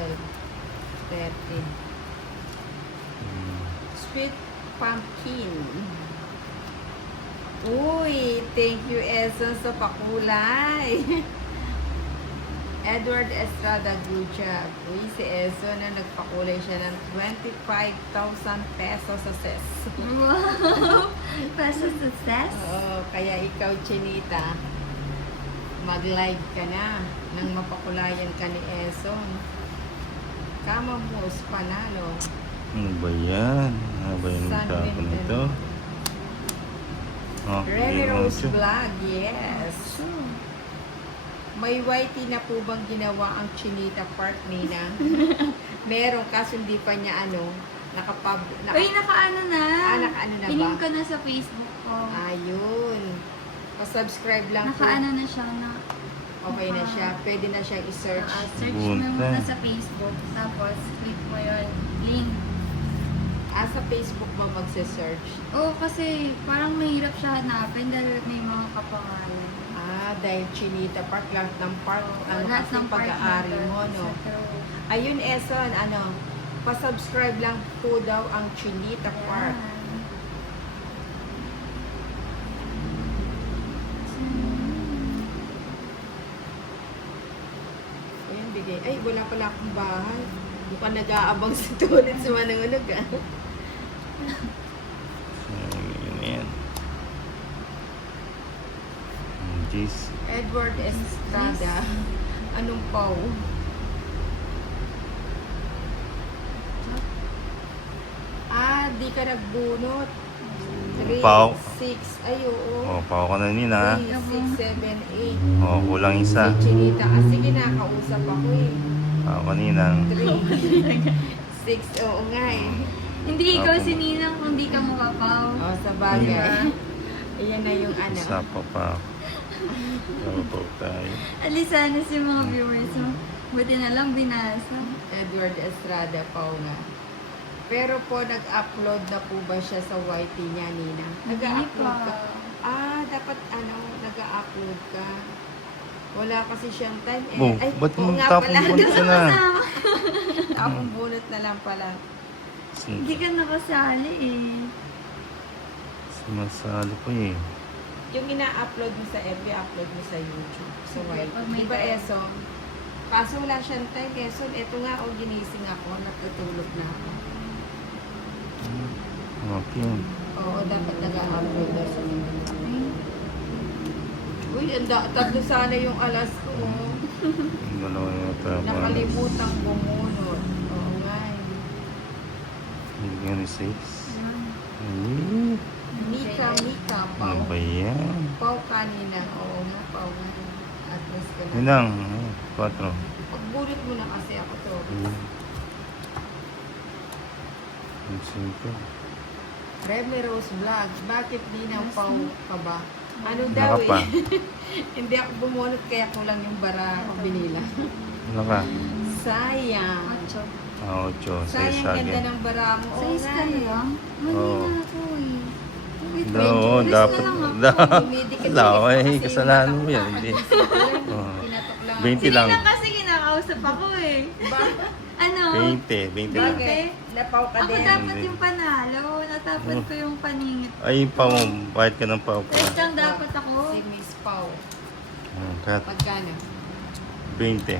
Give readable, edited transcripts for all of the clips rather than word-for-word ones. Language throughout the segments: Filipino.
12, 13. Sweet pumpkin. Uy, thank you, Eson, sa pakulay. Edward Estrada, good job. Uy, si Eson na nagpakulay siya ng 25,000 pesos sa ses. Wow! Peso success? Oo, kaya ikaw, Chinita, mag-live ka na nang mapakulayan ka ni Eson. Kama mo, panalo. Ano ba yan? Ano ba yung San tapon Miguel. nito? Oh, Remy yun, Rose ito. Vlog, yes. May whitey na po bang ginawa ang Chinita Park, Nina? Meron, kaso hindi pa niya Uy, nakaano na. nakaano na ba? Piling ko na sa Facebook ko. Ayun. Pa-subscribe lang Nakaano na siya na. Okay na siya. Pwede na siyang i-search. Search mo Bunta. muna sa Facebook. Tapos, click mo yun. Link. Sa Facebook ba magse-search? Oo, kasi parang mahirap siya hanapin dahil may mga kapangalan. Dahil Chinita Park, lahat ng park, Lahat kasi ng part pag-aari nandun mo, no? sa true. Ayun, Eson, pa-subscribe lang po daw ang Chinita Park. Ayan. Ayan, bigay. Ay, wala pala akong bahay. Mukhang nag-aabang sa tulad sa manungunog, Yun na yan. Jeez. Edward Estrada. Anong pau? Di ka nagbunot. 3, Pau. 6, ay oo. Oh, pao ka na nina. 3, 6, 7, 8. Oh, kulang isa. Si Chinita. Sige, nakausap ako eh. Pao kanina. 3, 6, oo nga eh. Hindi ikaw Ako. si Ninang kung di ka makapaw. Sa bagay. Diba? Ayan na yung Isa pa pa. Tapos tayo. Alisa na si mga viewers mo. Buti na lang binasa. Edward Estrada, Paula. Pero po, nag-upload na po ba siya sa YT niya, Nina? Nag-upload ka? Dapat nag-upload ka. Wala kasi siyang time eh. Oh, ba't oo mo nga tapong pala. bunot ka na? Tapong bunot na lang pala. Hindi ka nakasali eh. Sumasali pa eh. Yung ina-upload mo sa FB, upload mo sa YouTube. Sa YT. Pag may Di ba, time. Eson? Kaso wala siyang time, Eson. Eto nga, ginising ako. Natutulog na ako. Okay. Oo, dapat nag-upload na sa Uy, tatlo sana yung alas ko. Oh. Yung dalawa yung tapos. Nakalimutang bumunot. Oo nga. Yung 6. Ayan. Mika, Ano Pau. ba yan? Pau kanina. Oo nga, Pau nga. At least ka na. Ninang. 4. Pagbulit mo na kasi ako to. Yung 5. Remy Rose Vlog. Bakit di ng Pau ka ba? Ano Naka daw pa. eh? Hindi ako bumunot kaya kulang yung bara ko binila. Ano ka? Sayang. Ocho. 8. Sa Sayang isa ganda again. ng bara mo. Oo Size nga ka na eh. lang? Mali Oo. na ako eh. Wait, Oo, wait. dapat. na lang ako. Dumidikit-dikit Wala, pa eh, kasi kasalanan yung mo mata yan, ko. hindi. Oo. Tinatok lang. 20 Si lang. Ninang kasi kinakausap ako eh. Ano? 20. 20 lang. Bakit? Napaw ka Ako din. dapat Hindi. yung panalo. Natapad ko yung paningit. Ay, pa mo. Bayad ka ng pao pa. First lang dapat ako. Si Miss Pau. Cut. Pagkano? 20.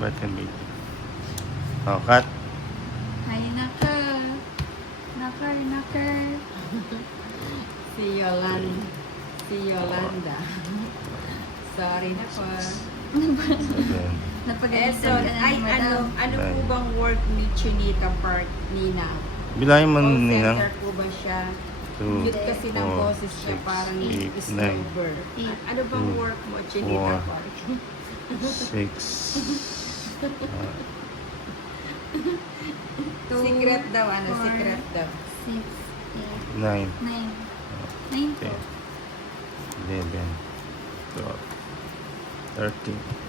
Bayad ka ng 20. Cut. Ay, naka. Naka. Si Yolanda. Si Yolanda. Sorry na po. 7. Napagalitan Eson, ka na ay ni Madam. ano po bang work ni Chinita Park, Nina? Bilahin mo Call ninang. center po ba siya? 2, Cute kasi ng 4, boses niya, 6, parang 8, 9, snowbird. Ano bang two, work mo, Chinita 4, Park? 6, Secret daw, four, secret daw. 6, 9, 8, 9. 9 po. 11, 12, 13.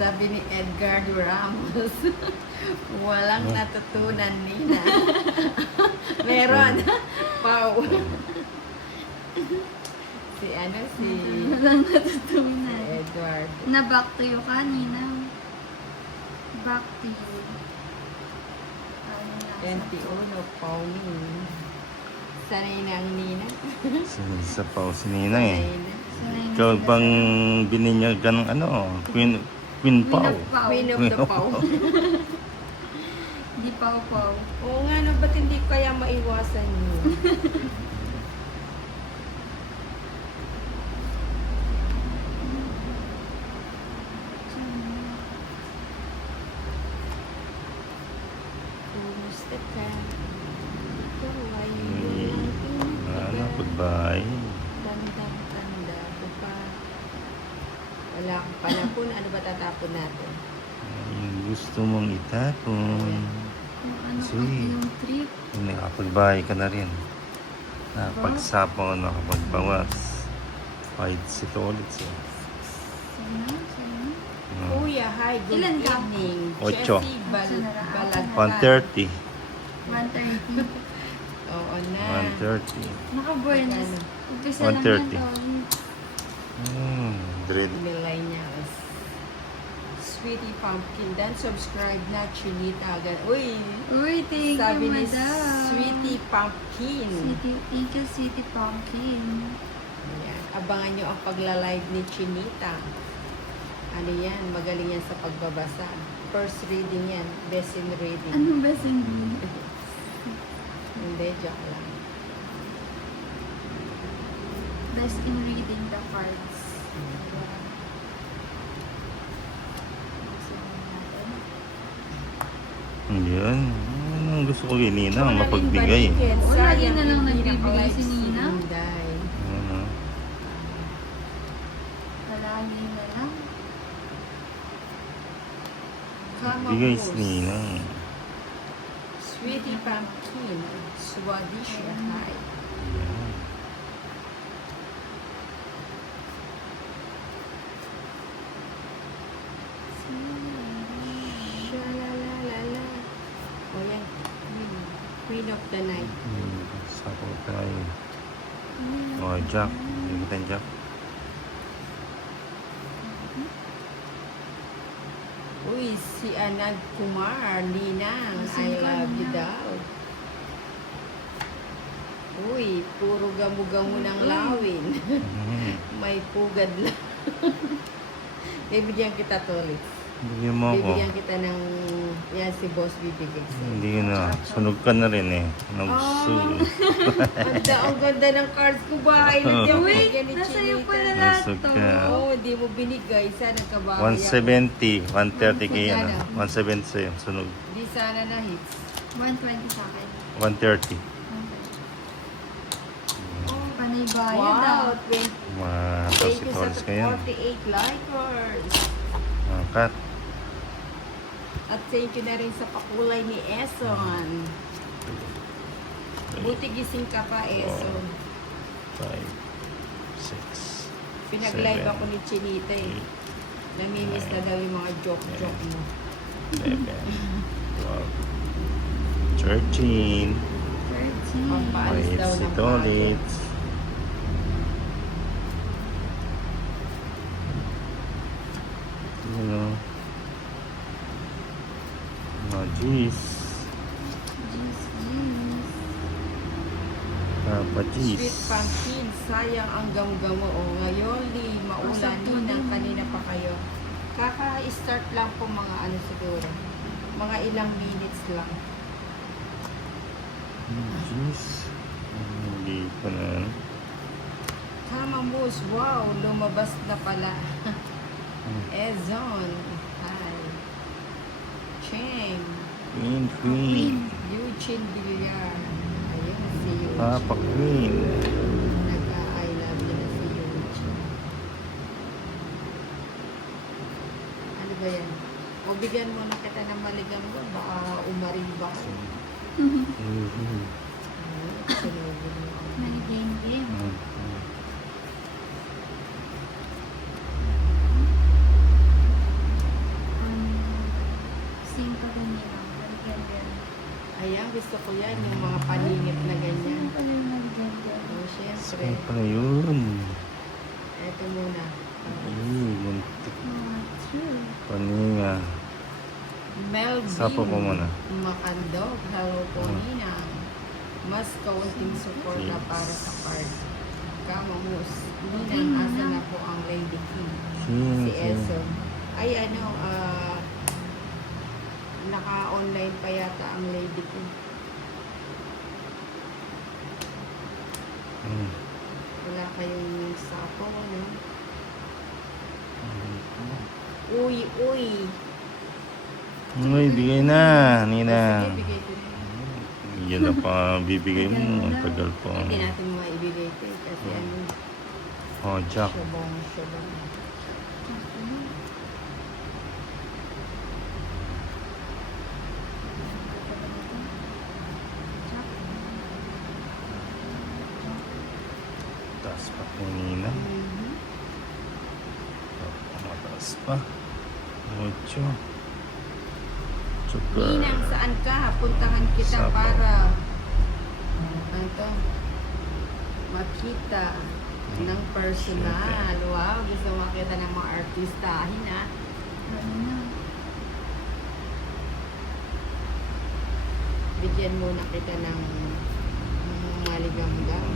Sabi ni Edgar Ramos, walang natutunan, Nina. Meron. Pau. Si Walang natutunan. Edward. Na back to you kanina. Back to you. Ano na? 21, Pauline. Sanay na ang nina. Sa pao si Ninang eh. Sanay na. Sanay na Ikaw sila bang sa- bininyagan ng ano? Queen Queen Pao. of Pao. Queen of the Pau. Di Pao. Oo nga, no, ba't hindi kaya maiwasan yun? Kumusta ka? Ikaw ay Ano, goodbye. Tanda ko pa. Wala akong panapon. Ano ba tatapon natin? Yung gusto mong itapon. Kung ano ka Sweet. yung trip. Yung nakapagbahay ka na rin. Nakapagsapaw, nakapagbawas. Kahit sito ulit siya. Sana. Kuya, hi. Good Ilan ka? evening. Ocho. Jessie Ocho na. 130. 130. Oo na. 130. Naka-buenas. Umpisa 130. naman Dread. Millennials. Sweetie Pumpkin. Dan subscribe na, Chinita. Uy! Uy, thank Sabi you, ni madam. Sweetie Pumpkin. Thank you, City Pumpkin. Ayan. Abangan nyo ang pagla-live ni Chinita. Ano yan? Magaling yan sa pagbabasa. First reading yan. Best in reading. Anong best hindi? Hindi, joke lang. Best in reading the cards. Yun. Ano ang gusto ko kay Ninang? Mga Mapagbigay. balikin. Oo, lagi Sayang, na lang hindi nagbibigay nakalive si Nina. Inday. Ano? Palagi na lang. Kama Bigay Moose. si Ninang. Sweetie Pumpkin. Swadisha. Hi. Yan. Shalalalala. O yan. Queen of the night. Sako tayo. Oh, Jack. Limutan Jack. Uy, si Anand Kumar. Ninang. I love you daw. Uy, puro gamu-gamu ng lawin. May pugad lang. Bibigyan kita tuloy. Bigyan mo ako. Bibigyan kita ng... Yan, si boss bibigyan sa'yo. Hindi na. Sunog ka na rin eh. Nagsunog. Ang ganda ng cards ko ba? Ay, nandiyan Uy, bigyan ni nasa'yo Chinita. pala lahat Busog to. ka. Oo, di mo binigay. Sana kabahay ako. 170. 130 kay ano. Magkano? 170 sa'yo. Sunog. Di sana na hits. 120 sa akin. 130. Panay bayad Wow, ah. 20. Thank you sa Tapos ka yan. 48 likers. Cut. At thank you na rin sa pakulay ni Eson. Buti gising ka pa, Eson. 5, 6, Pinag-live 7, ako ni Chinita eh. Namimiss na daw yung mga joke-joke mo. 11, 12, 13. 13. Pampaalis Wait, daw si ng Tolit. Ano? Jeez. Papa Sweet Jeez. pumpkin, sayang ang gam-gamo. O ngayon, maulan din ng kanina pa kayo. Kaka-start lang po mga ano siguro. Mga ilang minutes lang. Jeez. Hindi pa na. Tama, Moose. Wow, lumabas na pala. Ezon. Hi. Cheng. Queen. Eugene Villar. Ayun, si Eugene. Papa Queen. Nag-I love you na si Eugene. Ano ba yan? O bigyan mo na kita ng maligam doon. Baka umarimba ko. Sunugin mo. May game. Sing pa din nila. Balikan din. Ayan, gusto ko yan. Yung mga paningit na Ay, pala yun. Ito muna. Ay, muntik. True. Paninga. Melvin Sapo ko muna. Macandog. Hello po, Hmm. Ninang. Mas kaunting suporta Yes. para sa card. Kamamus. Okay, Ninang, asa Ninang. na po ang Lady King? King, Si king. Eson. Ay, naka-online pa yata ang Lady King. Hmm. Wala kayong sapo, no? Uy, uy. Uy, bigay na, Nina. Sige, bigay ko na. Yan na pa bibigay mo. Ang tagal po. Hindi natin maibigay ito eh, kasi ano, Oh, Jack. syabong. Taas pa po, Nina. Mhm. Mataas pa. Mucho. Super. Ninang, saan ka? Puntahan kita Sapo. para ano to? Makita ng personal. Wow, gusto makita ng mga artistahin ha. Ano na? Bigyan muna kita ng maligamgam.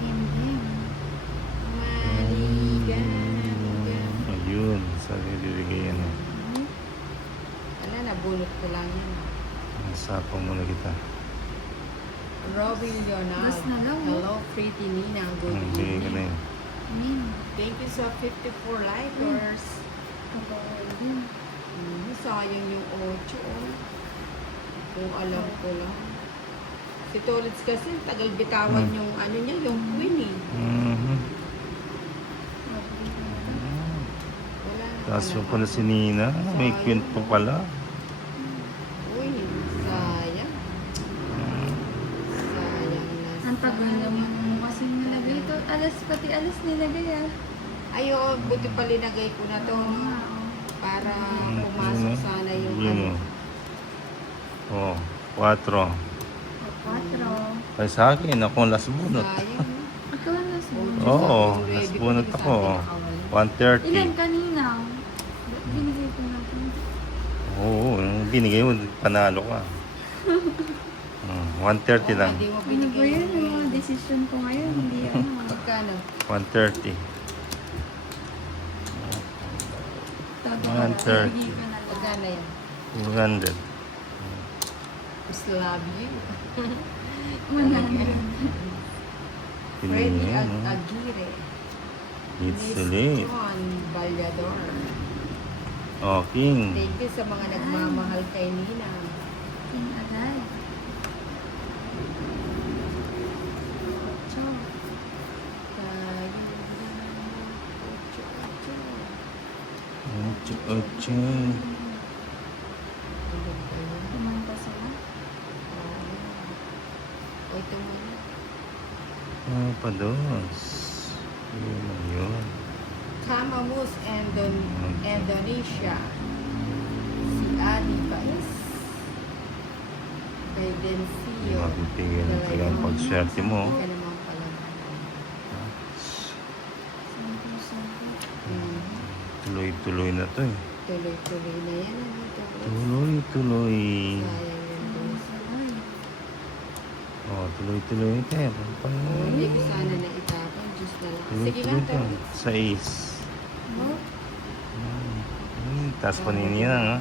Hindi. Maligamgam. Ayun. Sabi bibigay yan. Wala, nabunot ko lang yan. Nasapang muna kita. Robin Leonard. Mas na lang, oh. Hello, pretty Ninang. Good Bigay ko na evening. yun. Min. Thank you sa 54 likers. Kabawal din. Sayang yung 8, oh. Kung alam ko lang. Si Tolitz kasi, tagal bitawan yung ano niya, yung queen eh. Mhm. Wala na. Taas wala pa pala ako. si Nina. May quint pa pala. Uy, sayang. Sayang na Ang tagal naman mo kasi nilagay ito. Pati alas nilagay ah. Ayo, buti pa linagay ko na to, no? Para pumasok sana yung Yun ano. oh. 4. 4. Ay sa akin, ako ang last bunot. Sayang, no? Ikaw na sa Oo, last bunot ako. 130. Ilan kanina? Binigay ko na ito. Oo, yung binigay mo, panalo ka. 130 lang. Hindi mo Ano ba binigay yun? Yung yung mga decision ko ngayon, hindi ano. magkano? 130. Todo 130. Bibigay ko na lang. Magkano yan? 200. Just love you. 100. Freddy Pinili, no? Aguirre. It's Miss ulit. John Balyador. Oh, King. Thank you sa mga nagmamahal kay Nina. King Alay. Ocho. Ocho. Kumanta sila. Ito muna. Oh, pados. Yun na yun. Kamamus, Indonesia. Si Ali Bais. Kay Dencio. Mabibigyan ng kailangan pagswerte mo. Hindi ka naman pala. Mm. Tuloy-tuloy na to eh. Tuloy-tuloy na yan. Tuloy-tuloy. Sayang yun. Salay. Oh, tuloy-tuloy na tayo. Hindi ko sana na itapon. Diyos na lang. Sige lang, Tuloy-tuloy Tawid. sa is. Oh, Taas pa ninyo na, no?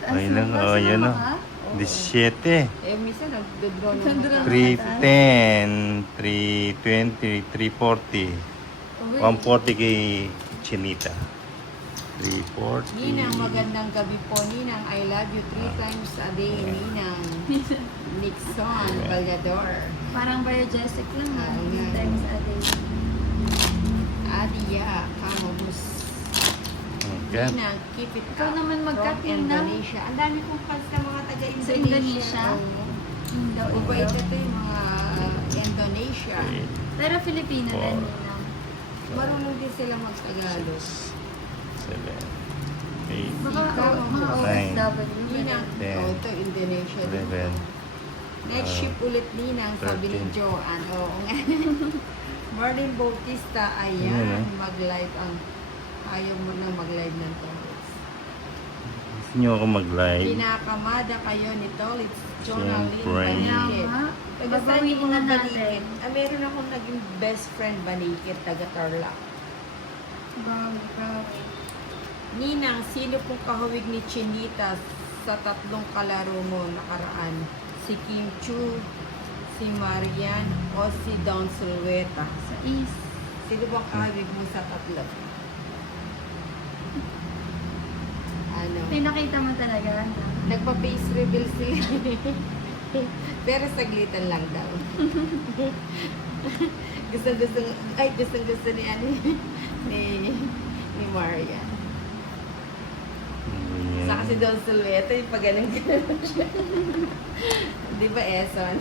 taas Ayun lang, na ba? oh, Sino yan, oh. maka? 17. Minsan nagdodraw ng Nagdodraw. 310, 320, 340. Uy. 140 kay Chinita. 340. Ninang, magandang gabi po. Ninang, I love you 3 times a day. Ninang, Nixon, Balyador. Parang biogesic lang ah. Oo nga. Times a day. Adia, Kamamus. Okay. Ninang, keep it Ikaw up. naman mag-cut, From Ninang. Indonesia. Ang dami kong fans na mga taga-Indonesia. Sa Indonesia? Oo. Indo, Mabait Indo. na ito yung mga Indonesia. Pero Filipino na Four. nila. Marunong din sila mag-Tagalog. 7, 8, Baka Ikaw, mga nine, OFW. Ninang, Ten, oh, ito Indonesia. din. 11, Next ship ulit Ninang, sabi ni 13. Joanne. Oo nga. Marlene Bautista, Ayan, ayan, mag-live ang... Ayaw mo na mag-live ng Tolitz. Gusto nyo ako mag-live? Pinakamada kayo ni Tolitz. Jonalyn Siyempre. Kaya Banikit. nga, Taga saan babawiin yung mga na Banikit? natin. Meron akong naging best friend Banikit, taga Tarlac. Bawi. Ninang, sino pong kahawig ni Chinita sa tatlong kalaro mo nakaraan? Si Kim Chu, si Marian, o si Don Sulweta? Sa is. Sino bang kahawig mo sa tatlo? Ano? Pinakita mo talaga. No? Nagpa-face reveal sila. Pero saglitan lang daw. gusto ni ano ni Marian. Ayan. Saka si Don Sulweta, yung pag ganun siya. Di ba, Eson?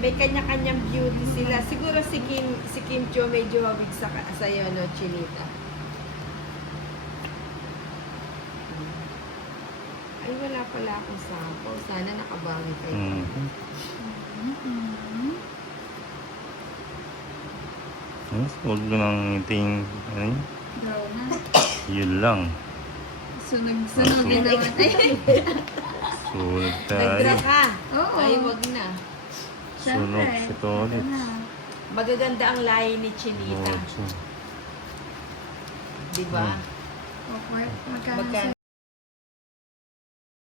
May kanya-kanyang beauty sila. Siguro si Kim Cho medyo hawig sa'yo, no, Chinita? Ay, wala pala akong sapo. Sana nakabawi kayo. Mhm. Yes, huwag mo nang iting, ano, Go na. yun lang. Sunog din naman. Ay, Sulit Nagdra tayo. ka. Oo. Ay, wag na. Sunog si Tolitz. Magaganda ang lahi ni Chinita. Ocho. Di ba? Awkward. Magkano Magkano